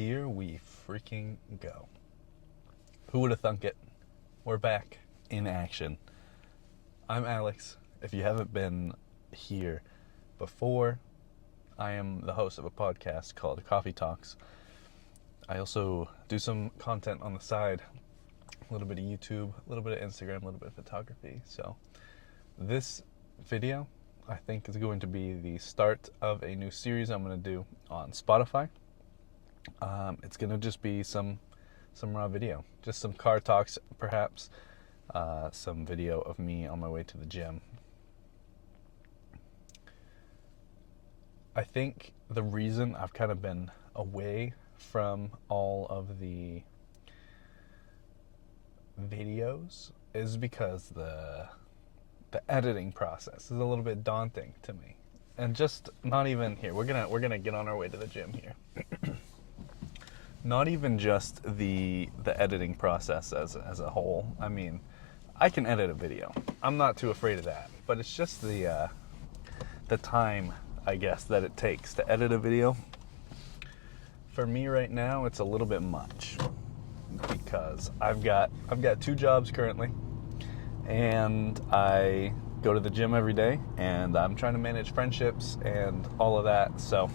here we freaking go. Who would have thunk it? We're back in action. I'm Alex. If you haven't been here before, I am the host of a podcast called Coffee Talks. I also do some content on the side, a little bit of YouTube, a little bit of Instagram, a little bit of photography. So this video, I think, is going to be the start of a new series I'm going to do on Spotify. It's going to just be some raw video, just some car talks, perhaps, some video of me on my way to the gym. I think the reason I've kind of been away from all of the videos is because the editing process is a little bit daunting to me. And just not even here, we're gonna get on our way to the gym here. Not even just the editing process as a whole. I mean, I can edit a video. I'm not too afraid of that. But it's just the time, I guess, that it takes to edit a video. For me right now, it's a little bit much because I've got 2 jobs currently, and I go to the gym every day, and I'm trying to manage friendships and all of that, so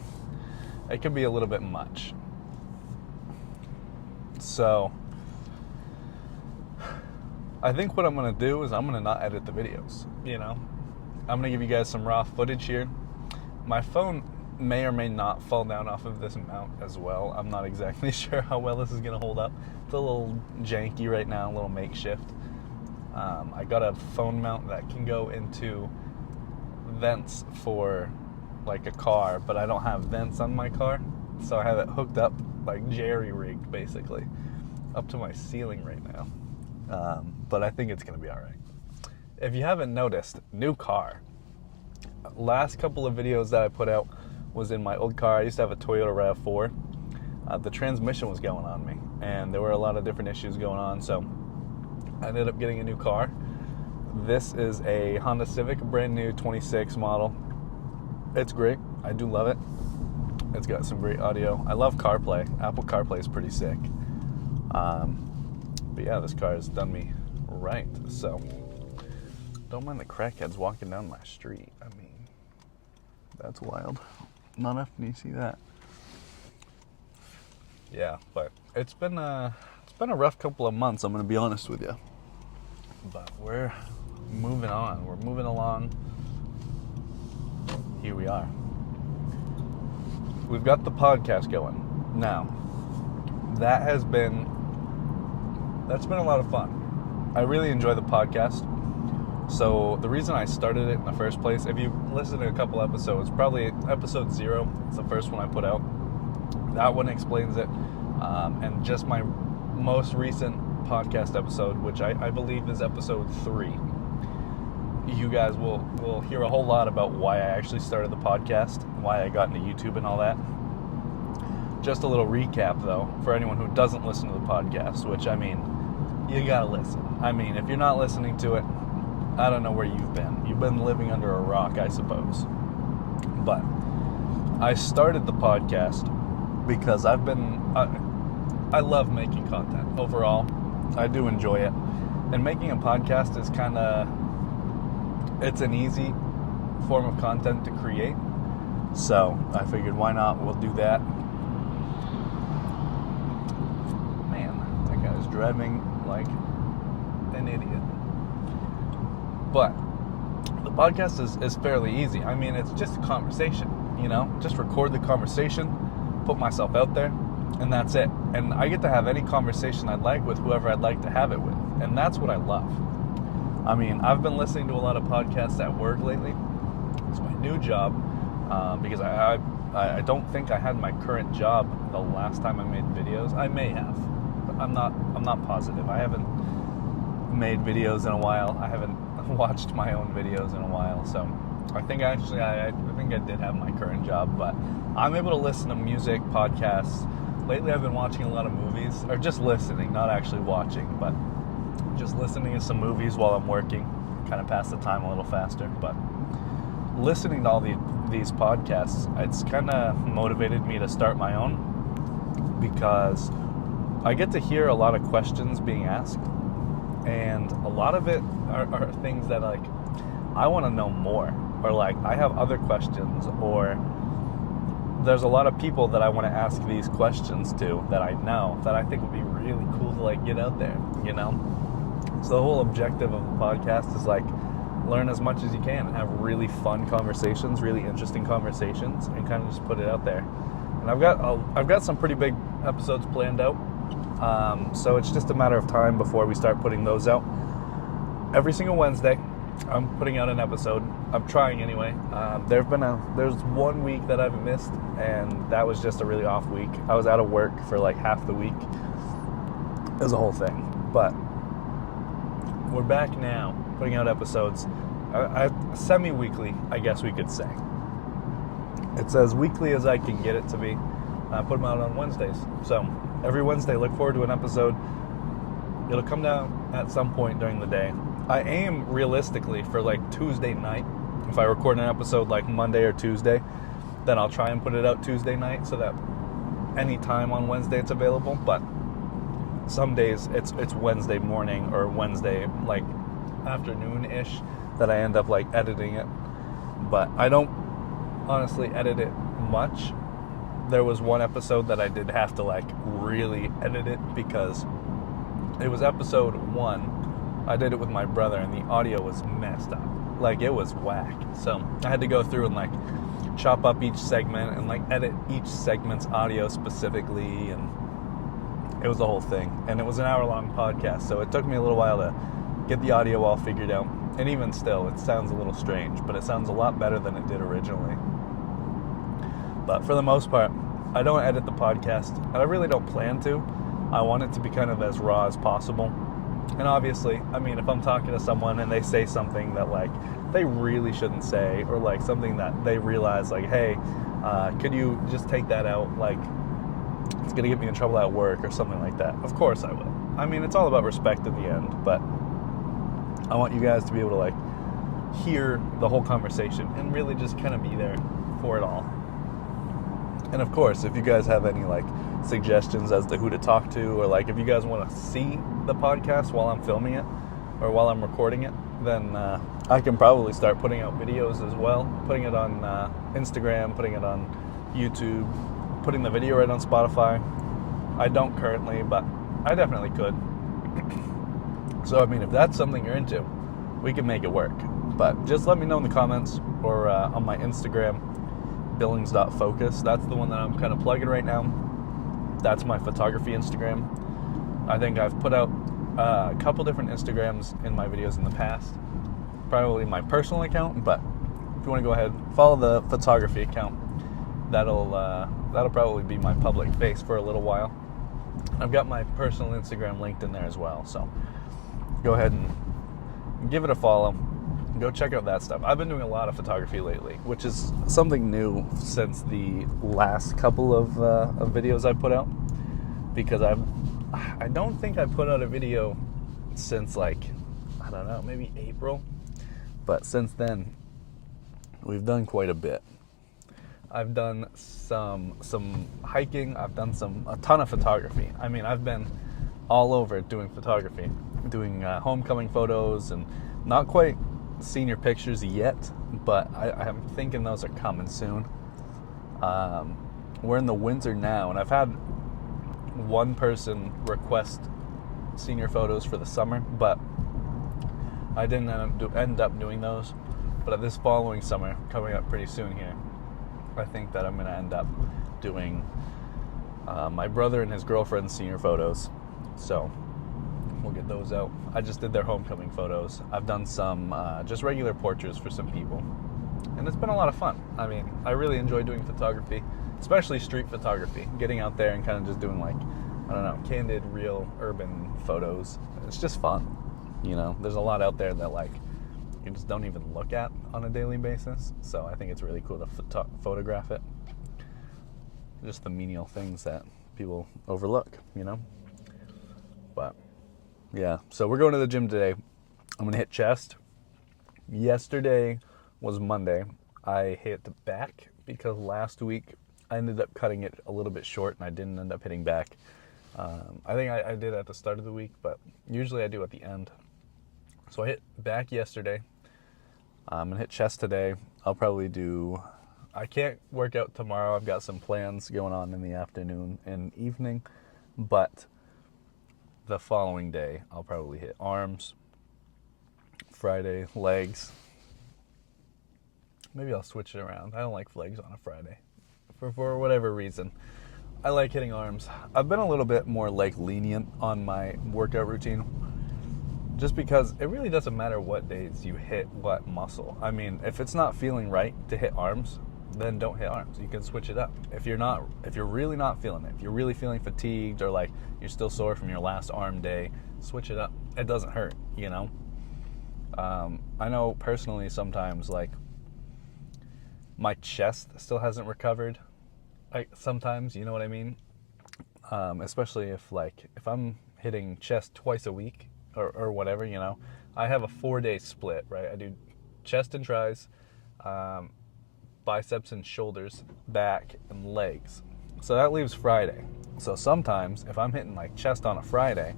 it can be a little bit much. So I think what I'm going to do is I'm going to not edit the videos, I'm going to give you guys some raw footage here. My phone may or may not fall down off of this mount as well. I'm not exactly sure how well this is going to hold up. It's a little janky right now, a little makeshift. I got a phone mount that can go into vents for like a car, but I don't have vents on my car, so I have it hooked up like jerry-rigged basically up to my ceiling right now. But I think it's going to be all right. If you haven't noticed, new car. Last couple of videos that I put out was in my old car. I used to have a Toyota RAV4. The transmission was going on me, and there were a lot of different issues going on, so I ended up getting a new car. This is a Honda Civic, brand new 26 model. It's great. I do love it. It's got some great audio. I love CarPlay. Apple CarPlay is pretty sick. But yeah, this car has done me right. So don't mind the crackheads walking down my street. I mean, that's wild. Not often you see that. Yeah, but it's been a rough couple of months, I'm going to be honest with you. But we're moving on. We're moving along. Here we are. We've got the podcast going. Now, that's been a lot of fun. I really enjoy the podcast. So the reason I started it in the first place, if you listen to a couple episodes, probably episode 0, it's the first one I put out. That one explains it. And just my most recent podcast episode, which I believe is episode 3, you guys will hear a whole lot about why I actually started the podcast, why I got into YouTube and all that. Just a little recap, though, for anyone who doesn't listen to the podcast, which, I mean, you gotta listen. I mean, if you're not listening to it, I don't know where you've been. You've been living under a rock, I suppose. But I started the podcast because I love making content overall. I do enjoy it. And making a podcast is it's an easy form of content to create. So I figured, why not? We'll do that. Man, that guy's driving like an idiot. But the podcast is fairly easy. I mean, it's just a conversation, just record the conversation, put myself out there, and that's it. And I get to have any conversation I'd like with whoever I'd like to have it with. And that's what I love. I mean, I've been listening to a lot of podcasts at work lately. It's my new job, because I don't think I had my current job the last time I made videos. I may have, but I'm not positive. I haven't made videos in a while. I haven't watched my own videos in a while, so I think I did have my current job. But I'm able to listen to music, podcasts. Lately I've been watching a lot of movies, or just listening, not actually watching, but just listening to some movies while I'm working, kind of pass the time a little faster. But listening to all these podcasts, it's kind of motivated me to start my own. because I get to hear a lot of questions being asked, and a lot of it are things that like I want to know more, or like I have other questions, or there's a lot of people that I want to ask these questions to that I know that I think would be really cool to like get out there, you know? So the whole objective of the podcast is like learn as much as you can and have really fun conversations, really interesting conversations, and kind of just put it out there. And I've got some pretty big episodes planned out, so it's just a matter of time before we start putting those out. Every single Wednesday, I'm putting out an episode. I'm trying anyway. There's 1 week that I've missed, and that was just a really off week. I was out of work for like half the week. It was a whole thing, but we're back now, putting out episodes. Semi-weekly, I guess we could say. It's as weekly as I can get it to be. I put them out on Wednesdays. So every Wednesday, look forward to an episode. It'll come down at some point during the day. I aim realistically for like Tuesday night. If I record an episode like Monday or Tuesday, then I'll try and put it out Tuesday night so that any time on Wednesday it's available. But some days it's Wednesday morning or Wednesday like afternoon-ish that I end up like editing it. But I don't honestly edit it much. There was one episode that I did have to like really edit it because it was episode 1. I did it with my brother and the audio was messed up. Like it was whack. So I had to go through and like chop up each segment and like edit each segment's audio specifically, and it was the whole thing. And it was an hour-long podcast, so it took me a little while to get the audio all figured out. And even still, it sounds a little strange, but it sounds a lot better than it did originally. But for the most part, I don't edit the podcast, and I really don't plan to. I want it to be kind of as raw as possible. And obviously, I mean, if I'm talking to someone and they say something that like they really shouldn't say, or like something that they realize like, hey, could you just take that out? Like, it's gonna get me in trouble at work or something like that. Of course I will. I mean, it's all about respect in the end, but I want you guys to be able to like hear the whole conversation and really just kind of be there for it all. And of course, if you guys have any like suggestions as to who to talk to, or like if you guys want to see the podcast while I'm filming it or while I'm recording it, then I can probably start putting out videos as well, putting it on Instagram, putting it on YouTube, putting the video right on Spotify. I don't currently, but I definitely could. So I mean, if that's something you're into, we can make it work. But just let me know in the comments or on my Instagram, billings.focus. That's the one that I'm kind of plugging right now. That's my photography Instagram. I think I've put out a couple different Instagrams in my videos in the past. Probably my personal account, but if you want to go ahead, follow the photography account. That'll probably be my public face for a little while. I've got my personal Instagram linked in there as well, so go ahead and give it a follow. Go check out that stuff. I've been doing a lot of photography lately, which is something new since the last couple of videos I put out, because I don't think I put out a video since like, I don't know, maybe April, but since then we've done quite a bit. I've done some hiking. I've done a ton of photography. I mean, I've been all over doing photography, doing homecoming photos, and not quite senior pictures yet, but I'm thinking those are coming soon. We're in the winter now, and I've had one person request senior photos for the summer, but I didn't end up doing those. But this following summer, coming up pretty soon here, I think that I'm going to end up doing my brother and his girlfriend's senior photos. So we'll get those out. I just did their homecoming photos. I've done some just regular portraits for some people, and it's been a lot of fun. I mean, I really enjoy doing photography, especially street photography, getting out there and kind of just doing like, I don't know, candid, real, urban photos. It's just fun, you know. There's a lot out there that like you just don't even look at on a daily basis, so I think it's really cool to photograph it. Just the menial things that people overlook, you know. But yeah, so we're going to the gym today. I'm gonna hit chest. Yesterday was Monday. I hit back because last week I ended up cutting it a little bit short, and I didn't end up hitting back. I think I did at the start of the week, but usually I do at the end. So I hit back yesterday. I'm going to hit chest today. I'll probably do... I can't work out tomorrow. I've got some plans going on in the afternoon and evening. But the following day, I'll probably hit arms. Friday, legs. Maybe I'll switch it around. I don't like legs on a Friday. For whatever reason. I like hitting arms. I've been a little bit more lenient on my workout routine. Just because it really doesn't matter what days you hit what muscle. I mean, if it's not feeling right to hit arms, then don't hit arms. You can switch it up. If you're really not feeling it, if you're really feeling fatigued or like you're still sore from your last arm day, switch it up. It doesn't hurt, you know? I know personally sometimes like my chest still hasn't recovered. Like sometimes, you know what I mean? Especially if I'm hitting chest twice a week or whatever, you know, I have a 4-day split, right? I do chest and tris, biceps and shoulders, back and legs. So that leaves Friday. So sometimes if I'm hitting like chest on a Friday,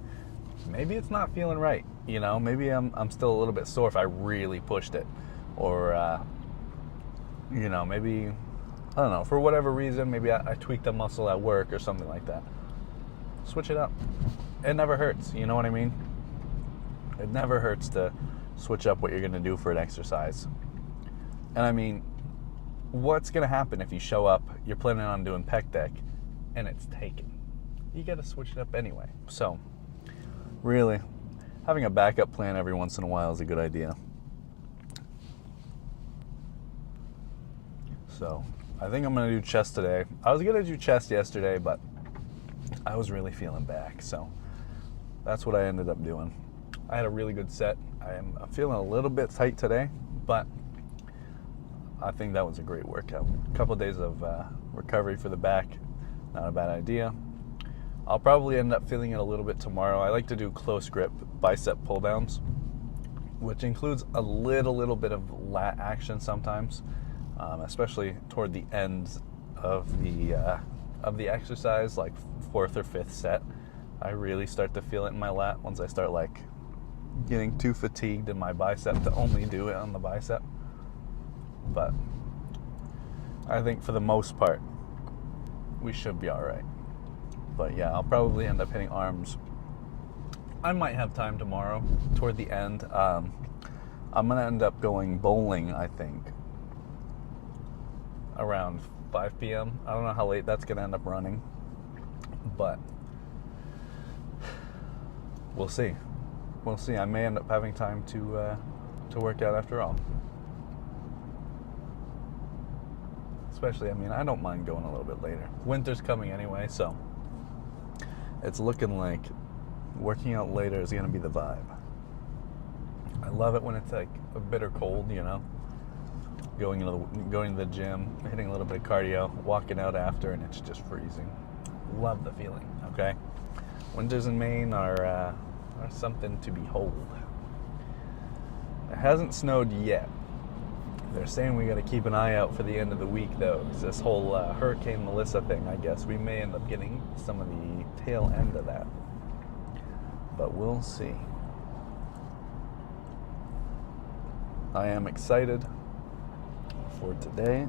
maybe it's not feeling right, you know, maybe I'm still a little bit sore if I really pushed it, or you know, maybe, I don't know, for whatever reason, maybe I tweaked a muscle at work or something like that. Switch it up. It never hurts, you know what I mean? It never hurts to switch up what you're going to do for an exercise. And I mean, what's going to happen if you show up, you're planning on doing pec deck, and it's taken? You got to switch it up anyway. So, really, having a backup plan every once in a while is a good idea. So, I think I'm going to do chest today. I was going to do chest yesterday, but I was really feeling back, so that's what I ended up doing. I had a really good set. I'm feeling a little bit tight today, but I think that was a great workout. A couple of days of recovery for the back, not a bad idea. I'll probably end up feeling it a little bit tomorrow. I like to do close grip bicep pull downs, which includes a little bit of lat action sometimes, especially toward the end of the exercise, like 4th or 5th set. I really start to feel it in my lat once I start like getting too fatigued in my bicep to only do it on the bicep. But I think for the most part, we should be all right. But yeah, I'll probably end up hitting arms. I might have time tomorrow toward the end. I'm going to end up going bowling, I think, around 5 p.m. I don't know how late that's going to end up running, but we'll see. We'll see. I may end up having time to work out after all. Especially, I mean, I don't mind going a little bit later. Winter's coming anyway, so it's looking like working out later is going to be the vibe. I love it when it's like a bitter cold, you know, going to the gym, hitting a little bit of cardio, walking out after, and it's just freezing. Love the feeling, okay? Winters in Maine are something to behold. It hasn't snowed yet. They're saying we got to keep an eye out for the end of the week, though, because this whole Hurricane Melissa thing, I guess, we may end up getting some of the tail end of that. But we'll see. I am excited for today.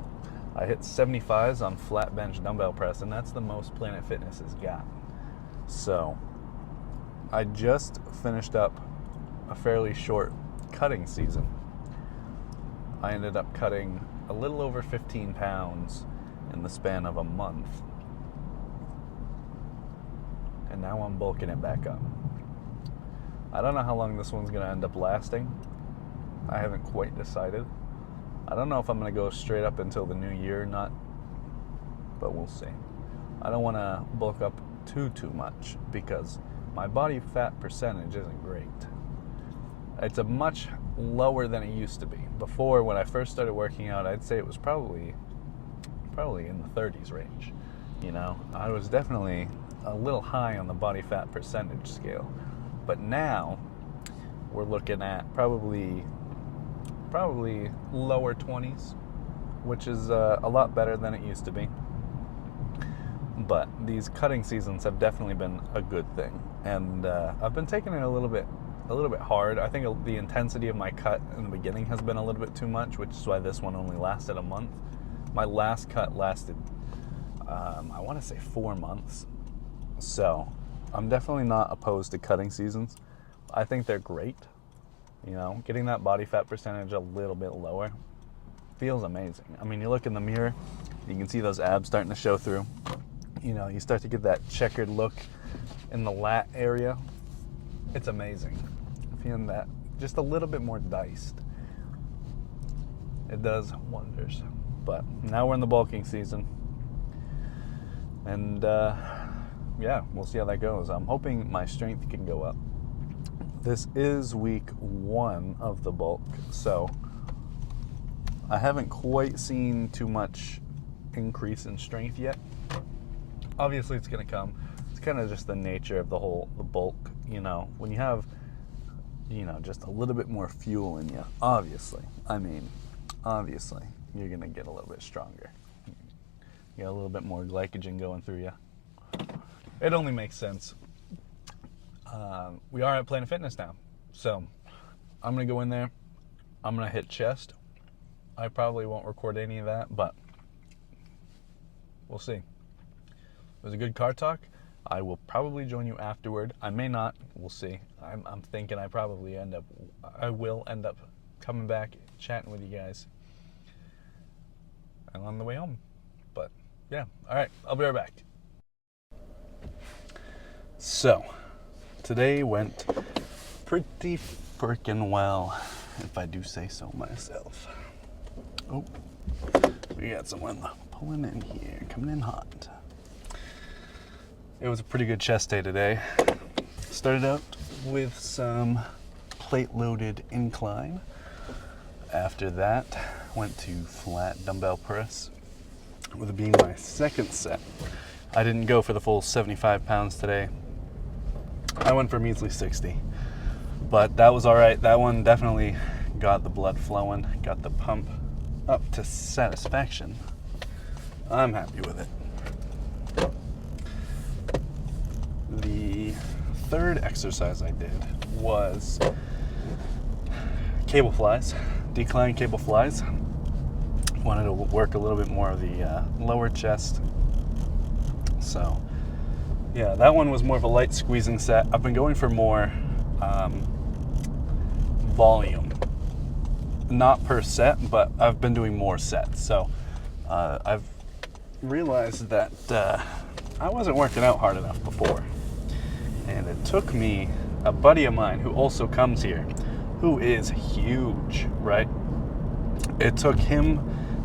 I hit 75s on flat bench dumbbell press, and that's the most Planet Fitness has got. So, I just finished up a fairly short cutting season. I ended up cutting a little over 15 pounds in the span of a month. And now I'm bulking it back up. I don't know how long this one's going to end up lasting. I haven't quite decided. I don't know if I'm going to go straight up until the new year or not, but we'll see. I don't want to bulk up too much because my body fat percentage isn't great. It's a much lower than it used to be. Before, when I first started working out, I'd say it was probably in the 30s range. You know, I was definitely a little high on the body fat percentage scale. But now, we're looking at probably lower 20s, which is a lot better than it used to be. But these cutting seasons have definitely been a good thing, and I've been taking it a little bit hard. I think the intensity of my cut in the beginning has been a little bit too much, which is why this one only lasted a month. My last cut lasted, I want to say 4 months. So I'm definitely not opposed to cutting seasons. I think they're great. You know, getting that body fat percentage a little bit lower feels amazing. I mean, you look in the mirror, you can see those abs starting to show through. You know, you start to get that checkered look in the lat area. It's amazing. Feeling that just a little bit more diced. It does wonders. But now we're in the bulking season. And yeah, we'll see how that goes. I'm hoping my strength can go up. This is week 1 of the bulk, so I haven't quite seen too much increase in strength yet. Obviously it's going to come. It's kind of just the nature of the bulk, you know. When you have, you know, just a little bit more fuel in you, obviously, you're going to get a little bit stronger. You got a little bit more glycogen going through you. It only makes sense. We are at Planet Fitness now, so I'm going to go in there. I'm going to hit chest. I probably won't record any of that, but we'll see. It was a good car talk. I will probably join you afterward. I may not. We'll see. I'm thinking I will end up coming back, chatting with you guys, and on the way home. But yeah, all right. I'll be right back. So, today went pretty freaking well, if I do say so myself. Oh, we got someone pulling in here, coming in hot. It was a pretty good chest day today. Started out with some plate-loaded incline. After that, went to flat dumbbell press, with it being my second set. I didn't go for the full 75 pounds today. I went for measly 60, but that was all right. That one definitely got the blood flowing, got the pump up to satisfaction. I'm happy with it. The third exercise I did was cable flies, decline cable flies. Wanted to work a little bit more of the lower chest. So yeah, that one was more of a light squeezing set. I've been going for more volume. Not per set, but I've been doing more sets. So I've realized that I wasn't working out hard enough before. And it took me, a buddy of mine who also comes here, who is huge, right? It took him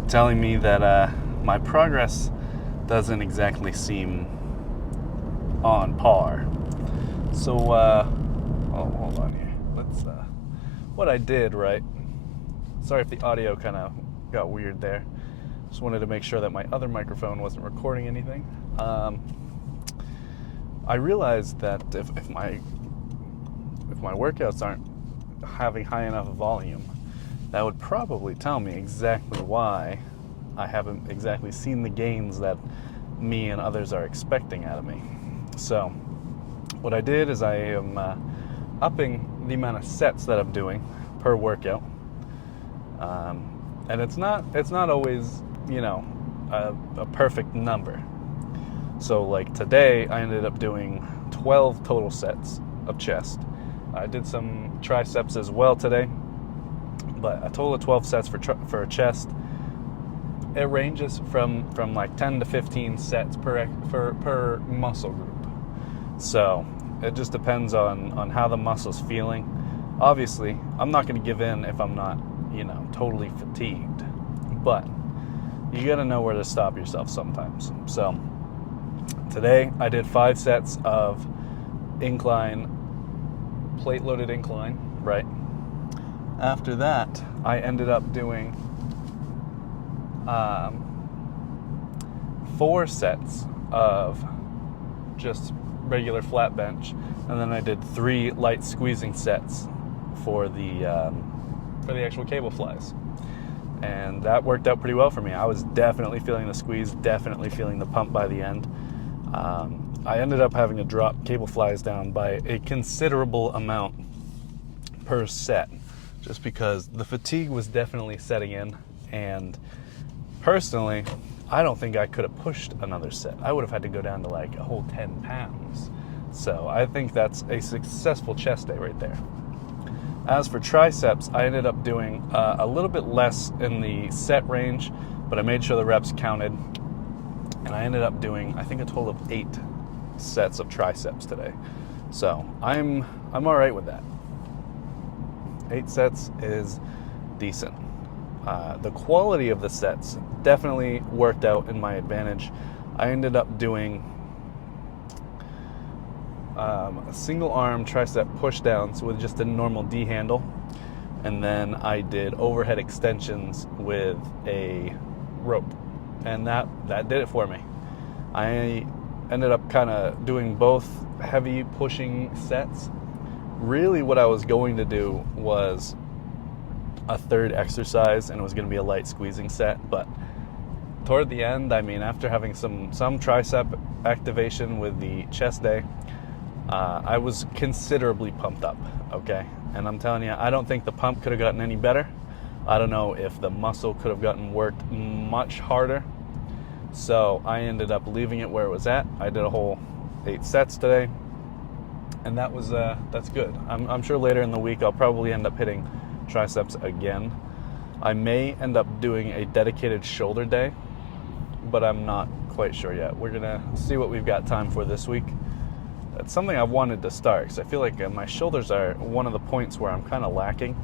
telling me that my progress doesn't exactly seem on par. So, hold on here. Let's, what I did, right? Sorry if the audio kind of got weird there. Just wanted to make sure that my other microphone wasn't recording anything. I realized that if my workouts aren't having high enough volume, that would probably tell me exactly why I haven't exactly seen the gains that me and others are expecting out of me. So what I did is I am upping the amount of sets that I'm doing per workout, and it's not always, you know, a perfect number. So like today I ended up doing 12 total sets of chest. I did some triceps as well today, but a total of 12 sets for chest. It ranges from like 10 to 15 sets per muscle group. So it just depends on how the muscle's feeling. Obviously, I'm not going to give in if I'm not, you know, totally fatigued. But you got to know where to stop yourself sometimes. So today I did 5 sets of incline, plate-loaded incline, right? After that, I ended up doing 4 sets of just regular flat bench, and then I did 3 light squeezing sets for the actual cable flies, and that worked out pretty well for me. I was definitely feeling the squeeze, definitely feeling the pump by the end. I ended up having to drop cable flies down by a considerable amount per set, just because the fatigue was definitely setting in. And personally, I don't think I could have pushed another set. I would have had to go down to like a whole 10 pounds. So I think that's a successful chest day right there. As for triceps, I ended up doing a little bit less in the set range, but I made sure the reps counted. And I ended up doing, I think, a total of 8 sets of triceps today. So I'm all right with that. 8 sets is decent. The quality of the sets definitely worked out in my advantage. I ended up doing a single arm tricep push downs with just a normal D handle, and then I did overhead extensions with a rope, and that did it for me. I ended up kind of doing both heavy pushing sets. Really what I was going to do was a third exercise, and it was going to be a light squeezing set, but toward the end, I mean, after having some tricep activation with the chest day, I was considerably pumped up, okay? And I'm telling you, I don't think the pump could have gotten any better. I don't know if the muscle could have gotten worked much harder. So I ended up leaving it where it was at. I did a whole 8 sets today, and that's good. I'm sure later in the week I'll probably end up hitting triceps again. I may end up doing a dedicated shoulder day, but I'm not quite sure yet. We're gonna see what we've got time for this week. It's something I wanted to start because I feel like my shoulders are one of the points where I'm kind of lacking.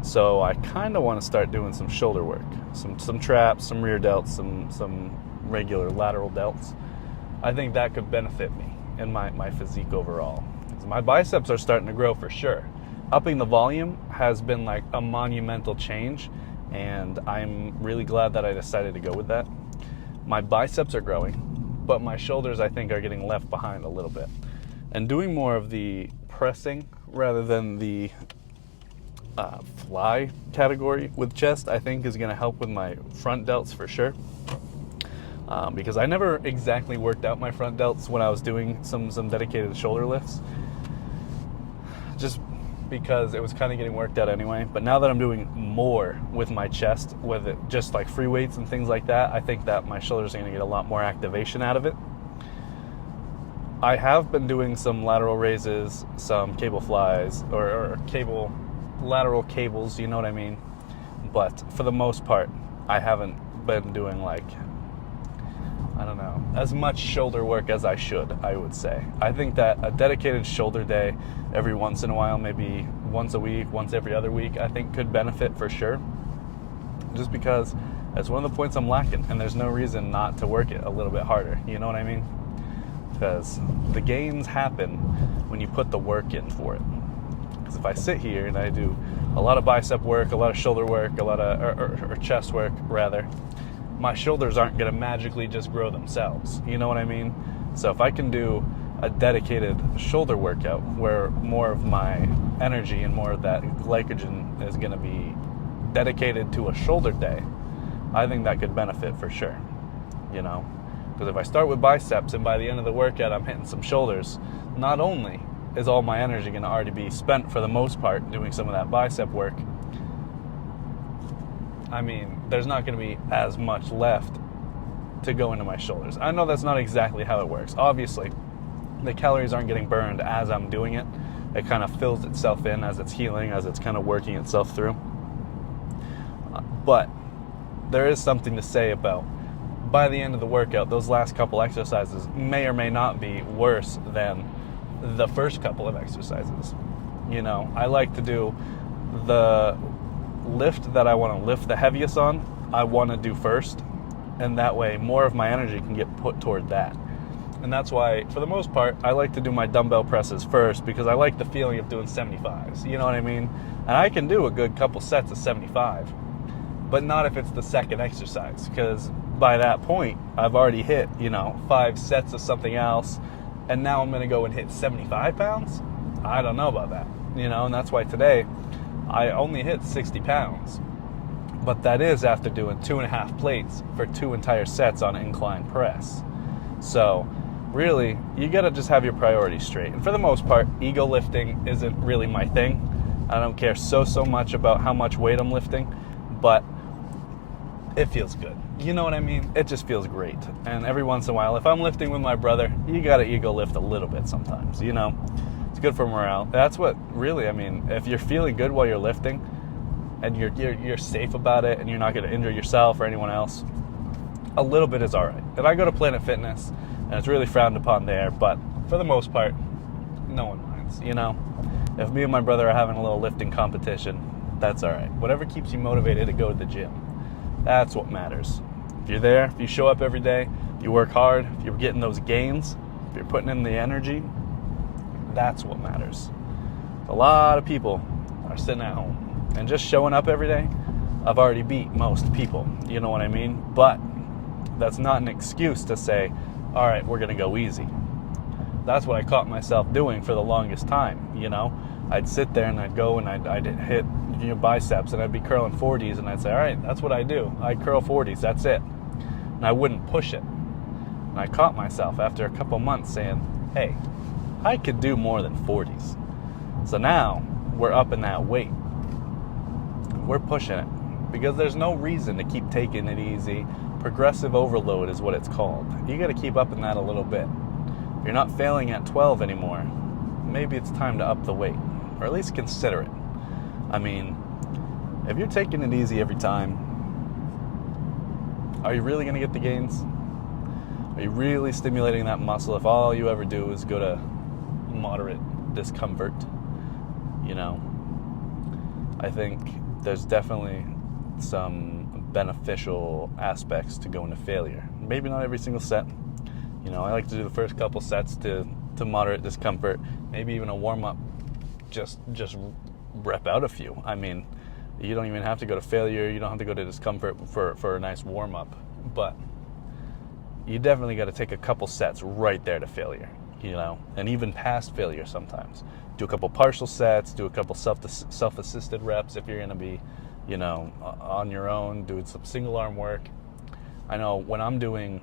So I kind of want to start doing some shoulder work, some traps, some rear delts, some regular lateral delts. I think that could benefit me in my physique overall. My biceps are starting to grow for sure. Upping the volume has been like a monumental change, and I'm really glad that I decided to go with that. My biceps are growing, but my shoulders, I think, are getting left behind a little bit. And doing more of the pressing rather than the fly category with chest, I think, is going to help with my front delts for sure. Because I never exactly worked out my front delts when I was doing some dedicated shoulder lifts, just because it was kind of getting worked out anyway. But now that I'm doing more with my chest, with it just like free weights and things like that, I think that my shoulders are going to get a lot more activation out of it. I have been doing some lateral raises, some cable flies, or lateral cables, you know what I mean? But for the most part, I haven't been doing as much shoulder work as I should, I would say. I think that a dedicated shoulder day every once in a while, maybe once a week, once every other week, I think could benefit for sure. Just because that's one of the points I'm lacking, and there's no reason not to work it a little bit harder, you know what I mean? Because the gains happen when you put the work in for it. Because if I sit here and I do a lot of bicep work, a lot of shoulder work, a lot of or chest work rather, my shoulders aren't going to magically just grow themselves. You know what I mean? So if I can do a dedicated shoulder workout where more of my energy and more of that glycogen is going to be dedicated to a shoulder day, I think that could benefit for sure. You know, because if I start with biceps and by the end of the workout I'm hitting some shoulders, not only is all my energy going to already be spent for the most part doing some of that bicep work, I mean, there's not going to be as much left to go into my shoulders. I know that's not exactly how it works. Obviously, the calories aren't getting burned as I'm doing it. It kind of fills itself in as it's healing, as it's kind of working itself through. But there is something to say about, by the end of the workout, those last couple exercises may or may not be worse than the first couple of exercises. You know, I like to do the lift that I want to lift the heaviest on, I want to do first, and that way more of my energy can get put toward that. And that's why, for the most part, I like to do my dumbbell presses first, because I like the feeling of doing 75s, you know what I mean? And I can do a good couple sets of 75, but not if it's the second exercise, because by that point, I've already hit, 5 sets of something else, and now I'm going to go and hit 75 pounds? I don't know about that, and that's why today I only hit 60 pounds, but that is after doing 2.5 plates for 2 entire sets on incline press. So really, you got to just have your priorities straight. And for the most part, ego lifting isn't really my thing. I don't care so much about how much weight I'm lifting, but it feels good. You know what I mean? It just feels great. And every once in a while, if I'm lifting with my brother, you got to ego lift a little bit sometimes, you know? It's good for morale. That's what really, I mean, if you're feeling good while you're lifting and you're safe about it and you're not going to injure yourself or anyone else, a little bit is all right. And I go to Planet Fitness and it's really frowned upon there, but for the most part, no one minds, you know? If me and my brother are having a little lifting competition, that's all right. Whatever keeps you motivated to go to the gym, that's what matters. If you're there, if you show up every day, if you work hard, if you're getting those gains, if you're putting in the energy, that's what matters. A lot of people are sitting at home and just showing up every day. I've already beat most people, you know what I mean? But that's not an excuse to say, all right, we're going to go easy. That's what I caught myself doing for the longest time, you know? I'd sit there and I'd go and I'd hit biceps and I'd be curling 40s and I'd say, all right, that's what I do. I curl 40s, that's it. And I wouldn't push it. And I caught myself after a couple months saying, hey, I could do more than 40s. So now we're up in that weight. We're pushing it because there's no reason to keep taking it easy. Progressive overload is what it's called. You got to keep up in that a little bit. If you're not failing at 12 anymore, maybe it's time to up the weight, or at least consider it. I mean, if you're taking it easy every time, are you really going to get the gains? Are you really stimulating that muscle if all you ever do is go to moderate discomfort? You know, I think there's definitely some beneficial aspects to going to failure. Maybe not every single set. You know, I like to do the first couple sets to moderate discomfort, maybe even a warm-up, just rep out a few. I mean, you don't even have to go to failure. You don't have to go to discomfort for a nice warm-up. But you definitely got to take a couple sets right there to failure, you know, and even past failure sometimes. Do a couple partial sets, do a couple self-assisted reps if you're going to be, you know, on your own, doing some single arm work. I know when I'm doing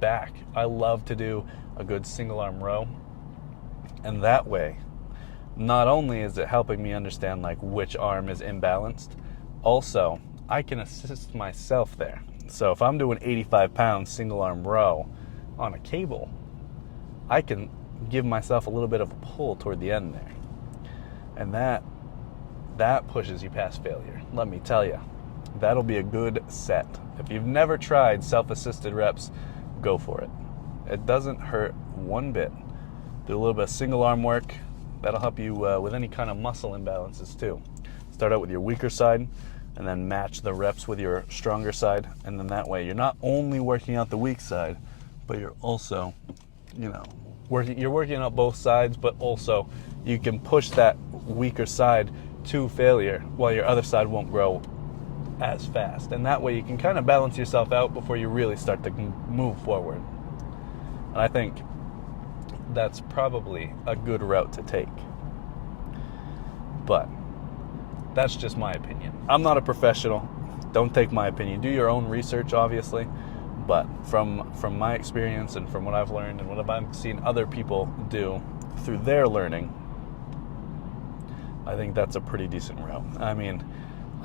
back, I love to do a good single arm row. And that way, not only is it helping me understand like which arm is imbalanced, also I can assist myself there. So if I'm doing 85 pounds single arm row on a cable, I can give myself a little bit of a pull toward the end there. And that pushes you past failure. Let me tell you, that'll be a good set. If you've never tried self-assisted reps, go for it. It doesn't hurt one bit. Do a little bit of single arm work. That'll help you with any kind of muscle imbalances too. Start out with your weaker side and then match the reps with your stronger side. And then that way you're not only working out the weak side, but you're also, you know, working out both sides, but also you can push that weaker side to failure while your other side won't grow as fast. And that way you can kind of balance yourself out before you really start to move forward. And I think that's probably a good route to take. But that's just my opinion. I'm not a professional. Don't take my opinion. Do your own research, obviously. But from my experience and from what I've learned and what I've seen other people do through their learning, I think that's a pretty decent route. I mean,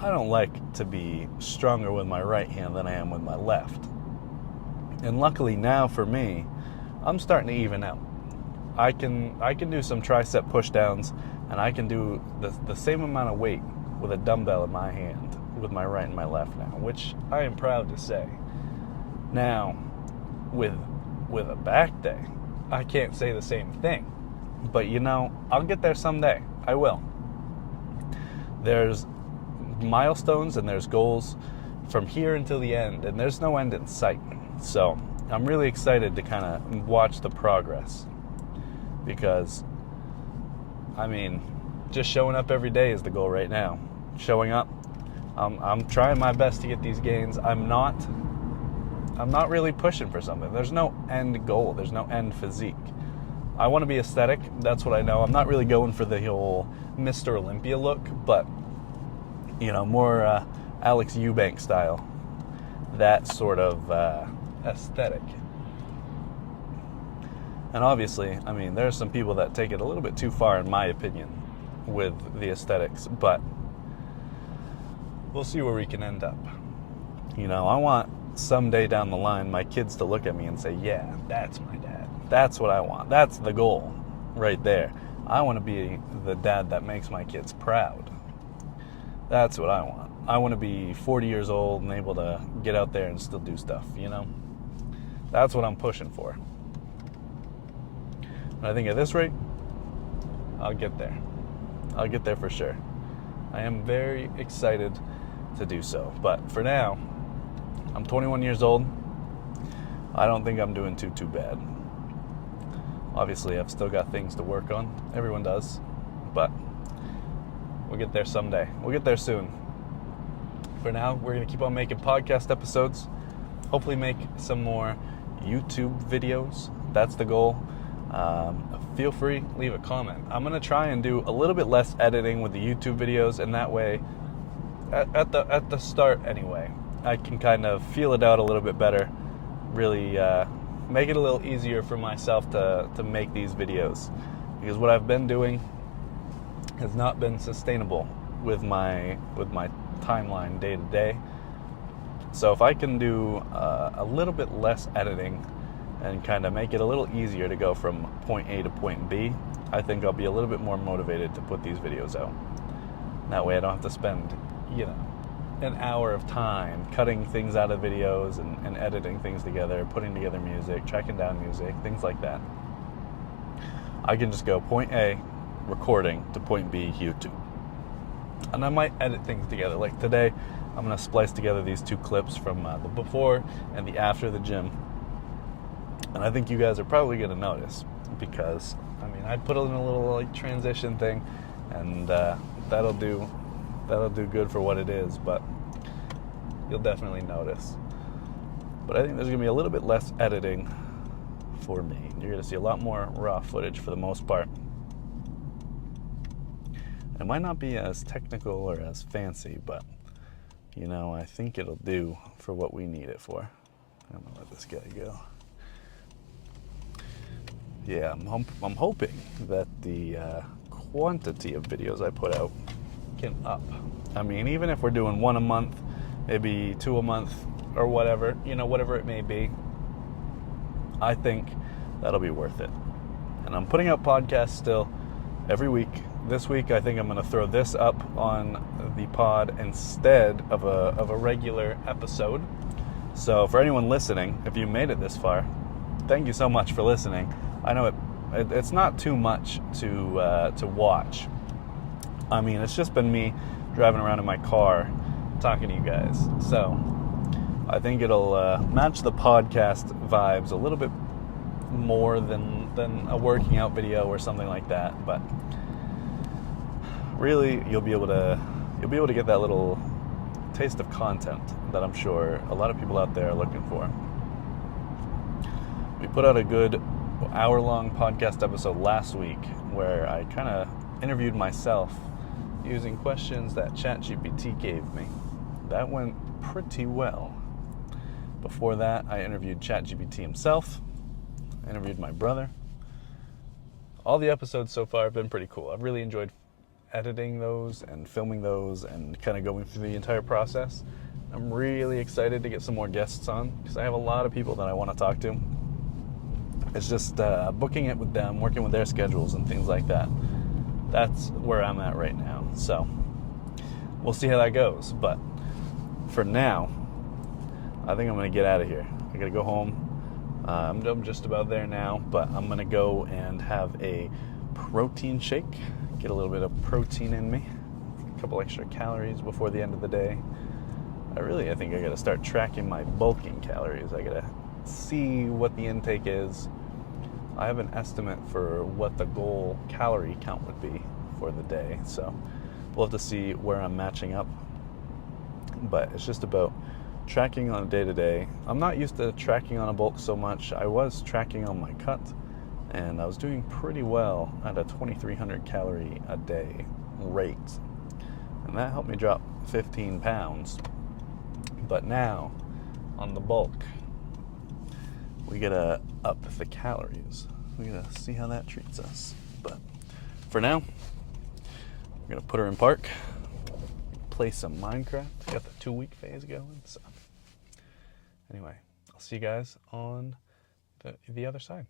I don't like to be stronger with my right hand than I am with my left. And luckily now for me, I'm starting to even out. I can do some tricep push downs, and I can do the same amount of weight with a dumbbell in my hand with my right and my left now, which I am proud to say. Now, with a back day, I can't say the same thing. But you know, I'll get there someday. I will. There's milestones and there's goals from here until the end, and there's no end in sight. So I'm really excited to kind of watch the progress, because I mean, just showing up every day is the goal right now. Showing up, I'm trying my best to get these gains. I'm not really pushing for something. There's no end goal. There's no end physique. I want to be aesthetic. That's what I know. I'm not really going for the whole Mr. Olympia look, but you know, more Alex Eubank style. That sort of aesthetic. And obviously, I mean, there are some people that take it a little bit too far, in my opinion, with the aesthetics, but we'll see where we can end up. You know, I want someday down the line my kids to look at me and say, yeah, that's my dad. That's what I want. That's the goal right there. I want to be the dad that makes my kids proud. That's what I want. I want to be 40 years old and able to get out there and still do stuff, you know? That's what I'm pushing for. And I think at this rate, I'll get there. I'll get there for sure. I am very excited to do so. But for now, I'm 21 years old. I don't think I'm doing too bad. Obviously, I've still got things to work on. Everyone does. But we'll get there someday. We'll get there soon. For now, we're going to keep on making podcast episodes. Hopefully make some more YouTube videos. That's the goal. Feel free, leave a comment. I'm going to try and do a little bit less editing with the YouTube videos, and that way, at the start anyway, I can kind of feel it out a little bit better, really make it a little easier for myself to make these videos, because what I've been doing has not been sustainable with my timeline day to day. So if I can do a little bit less editing and kind of make it a little easier to go from point A to point B, I think I'll be a little bit more motivated to put these videos out. That way I don't have to spend, an hour of time cutting things out of videos and editing things together, putting together music, tracking down music, things like that. I can just go point A, recording, to point B, YouTube. And I might edit things together. Like today, I'm going to splice together these two clips from the before and the after the gym. And I think you guys are probably going to notice, because, I put in a little transition thing, and that'll do good for what it is, but you'll definitely notice. But I think there's going to be a little bit less editing for me. You're going to see a lot more raw footage for the most part. It might not be as technical or as fancy, but, I think it'll do for what we need it for. I'm going to let this guy go. Yeah, I'm hoping that the quantity of videos I put out can up. Even if we're doing one a month, maybe 2 a month, or whatever, whatever it may be, I think that'll be worth it. And I'm putting out podcasts still every week. This week, I think I'm going to throw this up on the pod instead of a regular episode. So for anyone listening, if you made it this far, thank you so much for listening. I know it's not too much to watch. It's just been me driving around in my car talking to you guys. So I think it'll match the podcast vibes a little bit more than a working out video or something like that. But really, you'll be able to get that little taste of content that I'm sure a lot of people out there are looking for. We put out a good hour-long podcast episode last week where I kind of interviewed myself using questions that ChatGPT gave me. That went pretty well. Before that, I interviewed ChatGPT himself. I interviewed my brother. All the episodes so far have been pretty cool. I've really enjoyed editing those and filming those and kind of going through the entire process. I'm really excited to get some more guests on, because I have a lot of people that I want to talk to. It's just booking it with them, working with their schedules and things like that. That's where I'm at right now. So we'll see how that goes. But for now, I think I'm going to get out of here. I got to go home. I'm just about there now, but I'm going to go and have a protein shake, get a little bit of protein in me, a couple extra calories before the end of the day. I think I got to start tracking my bulking calories. I got to see what the intake is. I have an estimate for what the goal calorie count would be for the day, so we'll have to see where I'm matching up. But it's just about tracking on a day-to-day. I'm not used to tracking on a bulk so much. I was tracking on my cut, and I was doing pretty well at a 2,300 calorie a day rate, and that helped me drop 15 pounds. But now, on the bulk, we gotta up the calories. we gotta see how that treats us. But for now, we're gonna put her in park, play some Minecraft. Got the 2-week phase going. So anyway, I'll see you guys on the other side.